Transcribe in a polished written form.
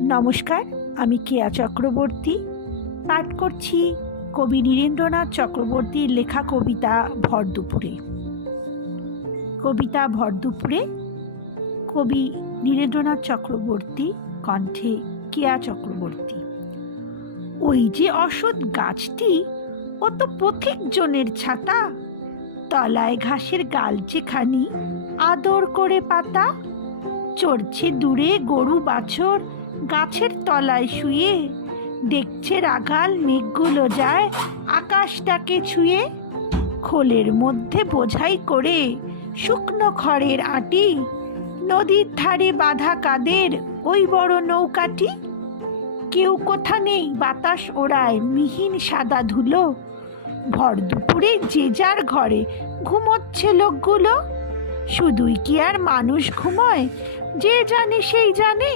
নমস্কার, আমি কেয়া চক্রবর্তী পাঠ করছি কবি নীরেন্দ্রনাথ চক্রবর্তীর লেখা কবিতা ভরদুপুরে। কবিতা ভরদুপুরে, কবি নীরেন্দ্রনাথ চক্রবর্তী, কণ্ঠে কেয়া চক্রবর্তী। ওই যে অশ্বত্থ গাছটি, ও তো পথিকজনের ছাতা, তলায় ঘাসের গাল যেখানি আদর করে পাতা। চড়ছে দূরে গরু বাছর গাছের তলায় শুয়ে, দেখছে রাগাল মেঘগুলো যায় আকাশটাকে ছুঁয়ে। খোলের মধ্যে বোঝাই করে শুকনো খড়ের আঁটি, নদীর ধারে বাঁধা কাদের ওই বড় নৌকাটি। কেউ কোথা নেই, বাতাস ওড়ায় মিহিন সাদা ধুলো, ভর দুপুরে যে যার ঘরে ঘুমোচ্ছে লোকগুলো। শুধুই কি আর মানুষ ঘুমোয়, যে জানে সেই জানে,